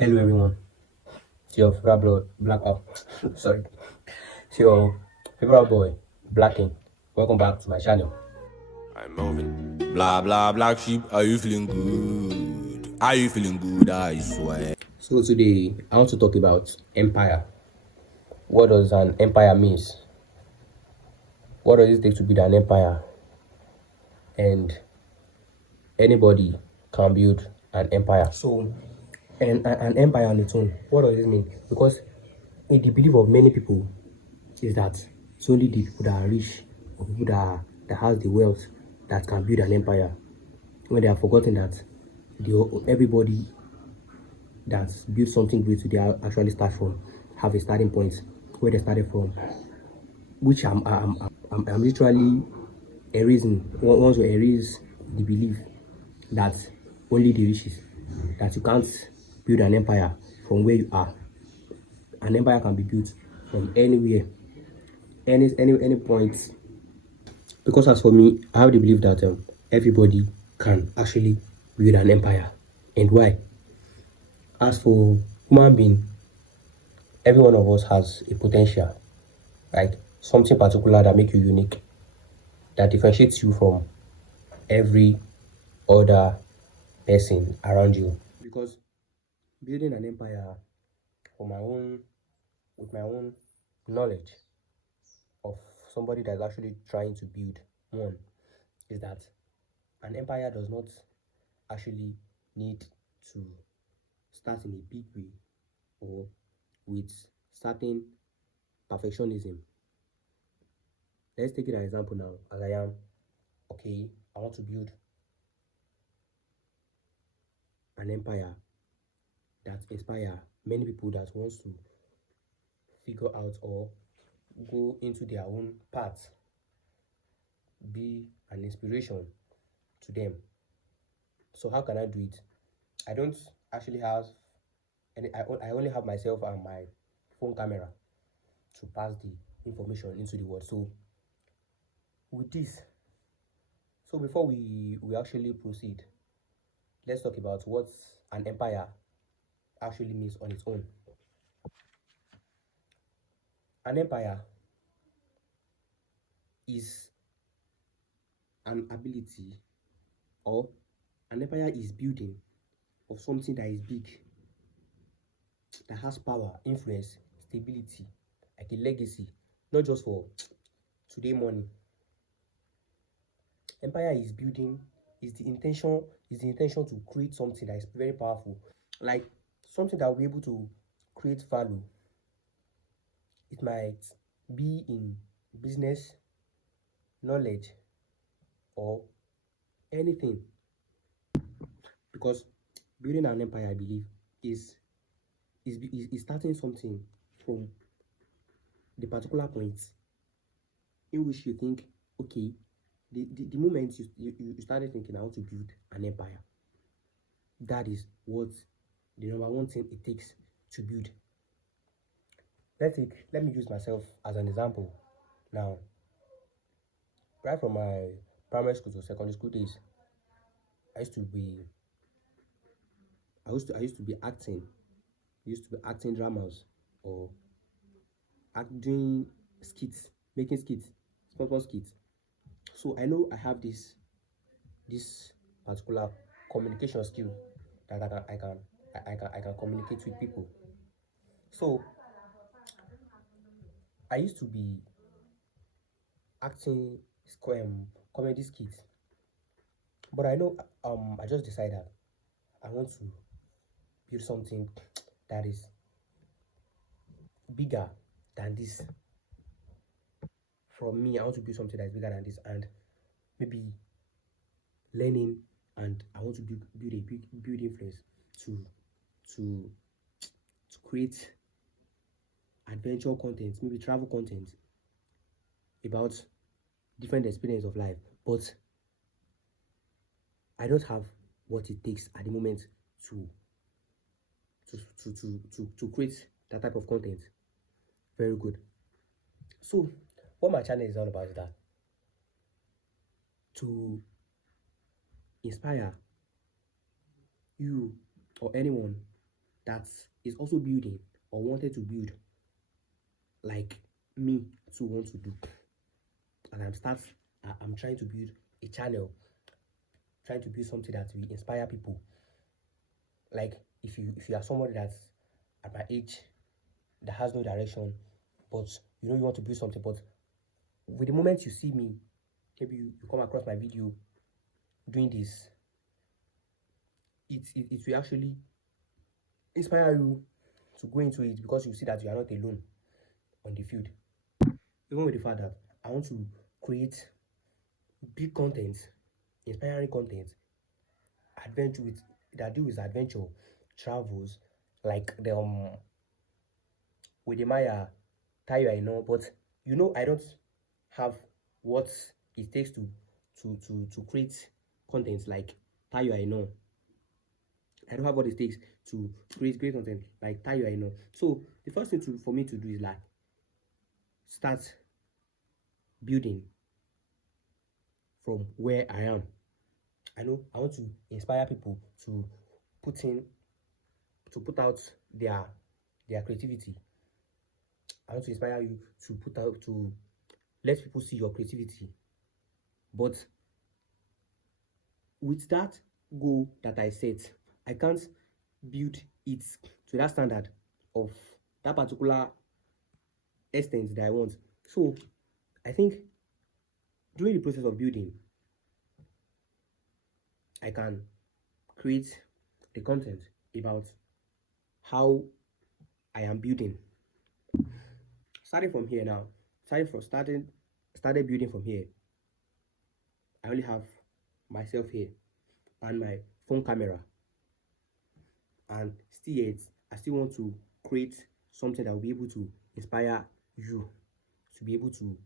Hello everyone, it's your favorite boy, Black sorry, it's your favorite boy, Blacking. Welcome back to my channel. I'm Melvin. Blah blah black sheep. Are you feeling good? Are you feeling good? I swear. So today I want to talk about empire. What does an empire means? What does it take to build an empire? And anybody can build an empire. So, and an empire on its own. What does it mean? Because in the belief of many people is that it's only the people that are rich or people that has the wealth that can build an empire. When they have forgotten that everybody that's built something great today actually start from have a starting point where they started from, which I'm literally erasing. Once you erase the belief that only the riches, that you can't build an empire from where you are. An empire can be built from anywhere, any point. Because as for me, I have the belief that everybody can actually build an empire. And why? As for human being, every one of us has a potential, like something particular that makes you unique, that differentiates you from every other person around you. Because building an empire for my own with my own knowledge of somebody that's actually trying to build one is that an empire does not actually need to start in a big way or with certain perfectionism. Let's take it as an example now, as I am. Okay, I want to build an empire that inspire many people that wants to figure out or go into their own path, be an inspiration to them. So how can I do it? I don't actually have any. I only have myself and my phone camera to pass the information into the world. So with this, so before we actually proceed, let's talk about what an empire actually means on its own. An empire is an ability, or an empire is building of something that is big, that has power, influence, stability, like a legacy, not just for today money. Empire is building is the intention to create something that is very powerful, like something that will be able to create value. It might be in business, knowledge, or anything. Because building an empire, I believe, is is starting something from the particular point in which you think, okay, the moment you started thinking, I want to build an empire, that is what the number one thing it takes to build. Let me use myself as an example. Now, right from my primary school to secondary school days, I used to be I used to be acting. I used to be acting dramas or doing skits, making skits, small skits. So I know I have this particular communication skill that I can communicate with people. So I used to be acting comedy skits, but I know I just decided I want to build something that is bigger than this. From me, I want to build something that is bigger than this, and maybe learning, and I want to build influence to to to create adventure content, maybe travel content about different experience of life. But I don't have what it takes at the moment to to create that type of content. Very good. So what my channel is all about is that to inspire you or anyone that is also building or wanted to build, like me to want to do. And I'm trying to build a channel, trying to build something that will inspire people. Like if you are somebody that's at my age that has no direction, but you know you want to build something, but with the moment you see me, maybe you come across my video doing this, it will actually inspire you to go into it, because you see that you are not alone on the field. Even with the fact that I want to create big content, inspiring content, adventure with that do with adventure, travels, like the with the Maya Tayo I know, but you know I don't have what it takes to create content like Tayo I know. I don't have what it takes to create great content like Tayo I know. So the first thing for me to do is like start building from where I am. I know I want to inspire people to put out their creativity. I want to inspire you to let people see your creativity. But with that goal that I set, I can't build it to that standard of that particular extent that I want. So I think during the process of building, I can create the content about how I am building. Starting from here now, started building from here. I only have myself here and my phone camera, and still yet I still want to create something that will be able to inspire you to be able to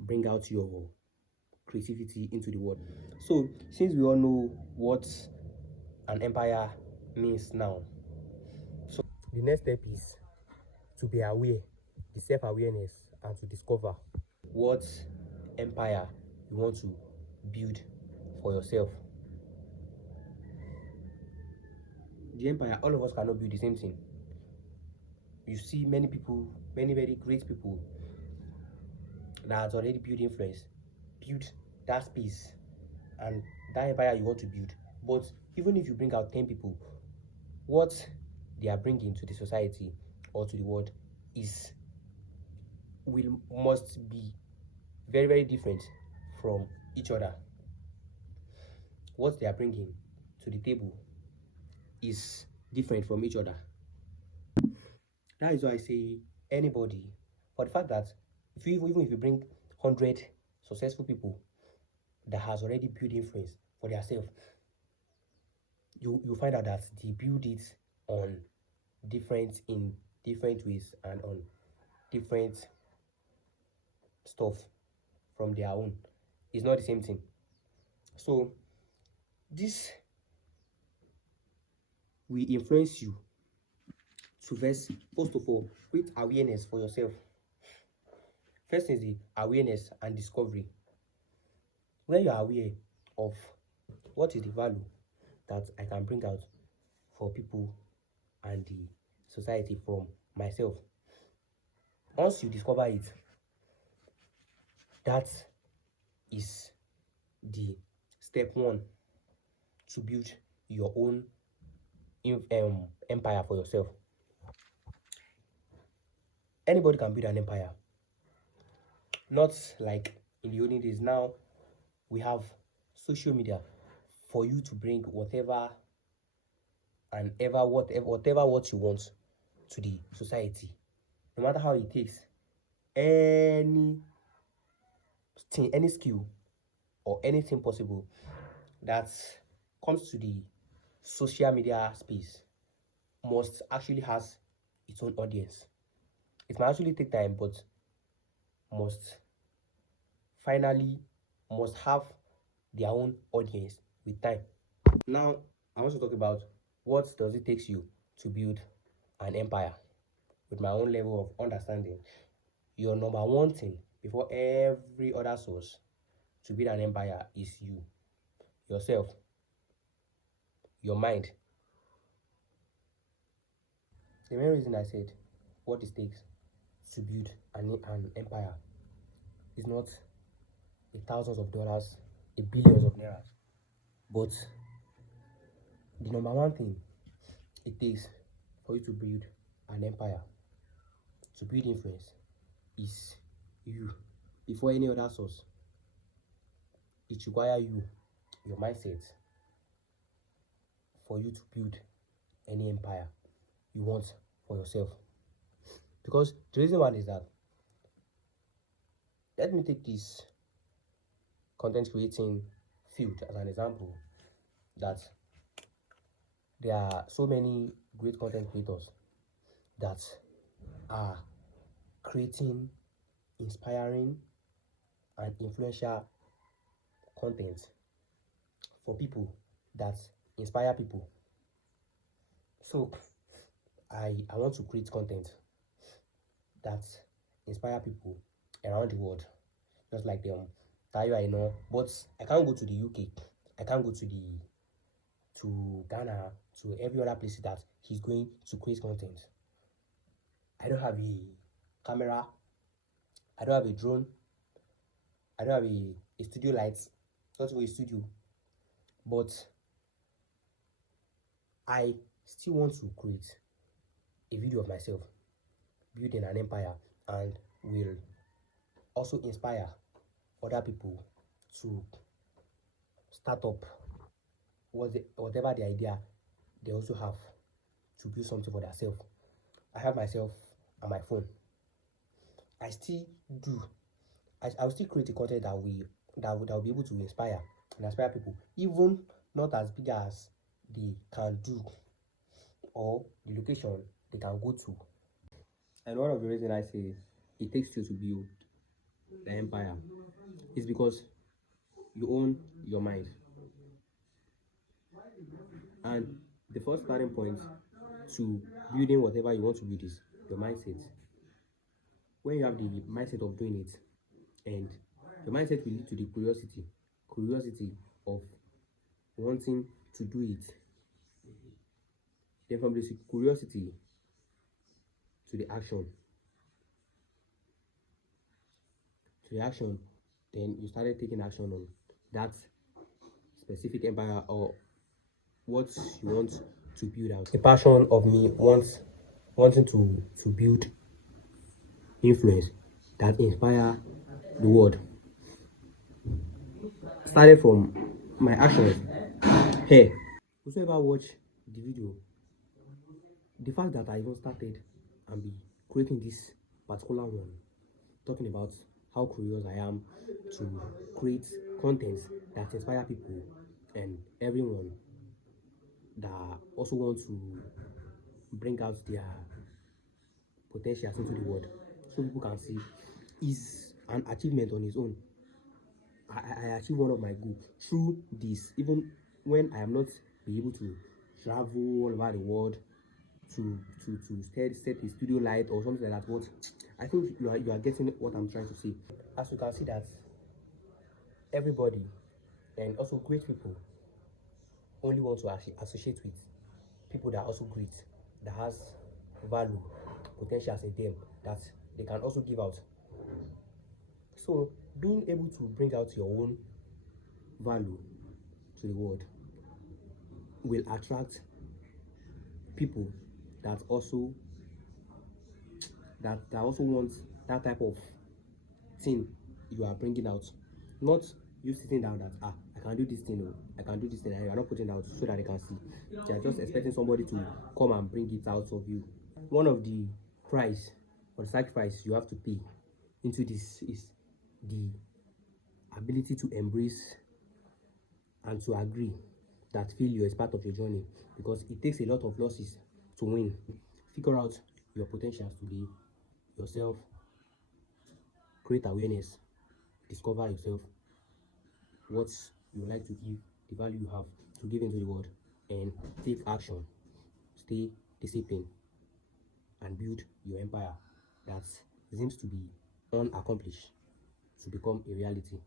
bring out your creativity into the world. So since we all know what an empire means now, so the next step is to be aware, the self-awareness, and to discover what empire you want to build for yourself. The empire, all of us cannot build the same thing. You see many people, many very great people that has already built influence, build that space and that empire you want to build. But even if you bring out 10 people, what they are bringing to the society or to the world must be very, very different from each other. What they are bringing to the table is different from each other. That is why I say anybody, for the fact that even if you bring 100 successful people that has already built influence for themselves, you find out that they build it on in different ways and on different stuff from their own. It's not the same thing. So this will influence you to first of all create awareness for yourself. First is the awareness and discovery. When you are aware of what is the value that I can bring out for people and the society from myself, once you discover it, that is the step one to build your own empire for yourself. Anybody can build an empire, not like in the olden days. Now we have social media for you to bring whatever what you want to the society, no matter how it takes. Any skill or anything possible that comes to the social media space must actually has its own audience. It might actually take time, but must must have their own audience with time. Now I want to talk about what does it take you to build an empire with my own level of understanding. Your number one thing before every other source to build an empire is yourself, your mind. The main reason I said what it takes to build an empire is not the thousands of dollars, the billions of naira, but the number one thing it takes for you to build an empire, to build influence, is you. Before any other source, it requires you, your mindset, for you to build any empire you want for yourself. Because the reason why is that, let me take this content creating field as an example, that there are so many great content creators that are creating inspiring and influential content for people that inspire people. So I want to create content that inspire people around the world, just like Tayo Aina. But I can't go to the UK, I can't go to Ghana, to every other place that he's going to create content. I don't have a camera, I don't have a drone, I don't have a studio light, not even a studio, but I still want to create a video of myself building an empire, and will also inspire other people to start up whatever the idea they also have to build something for themselves. I have myself and my phone. I still do. I will still create a content that will be able to inspire people, even not as big as they can do or the location they can go to. And one of the reasons I say it takes you to build the empire is because you own your mind. And the first starting point to building whatever you want to build is your mindset. When you have the mindset of doing it, and your mindset will lead to the curiosity of wanting to do it. Then from the curiosity to the action, then you started taking action on that specific empire or what you want to build out. The passion of me wanting to build influence that inspire the world started from my actions. Hey, whosoever watch the video, the fact that I even started and be creating this particular one, talking about how curious I am to create content that inspire people and everyone that also want to bring out their potentials into the world so people can see, is an achievement on its own. I achieved one of my goals through this, even when I am not be able to travel all over the world to set a studio light or something like that. But I think you are getting what I'm trying to say. As you can see that everybody and also great people only want to actually associate with people that are also great, that has value, potentials in them that they can also give out. So being able to bring out your own value to the world will attract people that also want that type of thing you are bringing out. Not you sitting down that I can do this thing, I can do this thing, and you are not putting it out so that they can see. You are just expecting somebody to come and bring it out of you. One of the price or the sacrifice you have to pay into this is the ability to embrace and to agree that failure is part of your journey, because it takes a lot of losses to win. Figure out your potentials today yourself, create awareness, discover yourself, what you like to give, the value you have to give into the world, and take action. Stay disciplined and build your empire that seems to be unaccomplished to become a reality.